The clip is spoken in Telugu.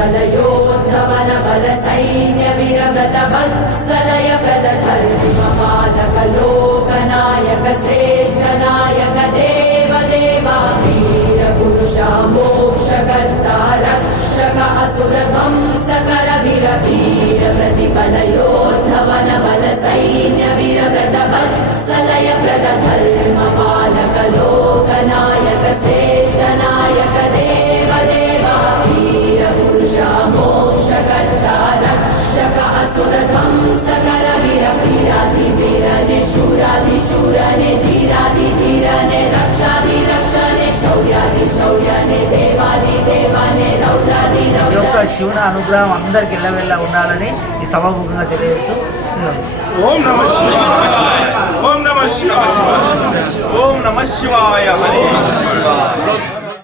प्रतिबलयोद्धवन बल सैन्य वीरव्रत वत्सलय प्रदधर्मपालक लोकनायक श्रेष्ठ नायक देव देवा वीर पुरुषा मोक्षकर्ता रक्षक असुर ध्वंसकर वीर वीर प्रतिबलयोद्धवन बल सैन्य वीरव्रत वत्सलय प्रदधर्मपालक लोकनायक श्रेष्ठ नायक देव देवा पुरुषा मोक्षकर्ता रक्षक असुर ध्वंसकर वीर वीराधि वीरने शूराधि शूरने धीराधि धीरने रक्षाधि रक्षणे शौर्याधि शौर्यने देवाधि देवने रौद्राधि रौद्र శివుని అనుగ్రహం అందరికి ఎల్లవెల్లా ఉండాలని ఈ సభాముఖంగా తెలియజేస్తూ ఓం నమః శివాయ ఓం నమః శివాయ ఓం నమః శివాయ హరే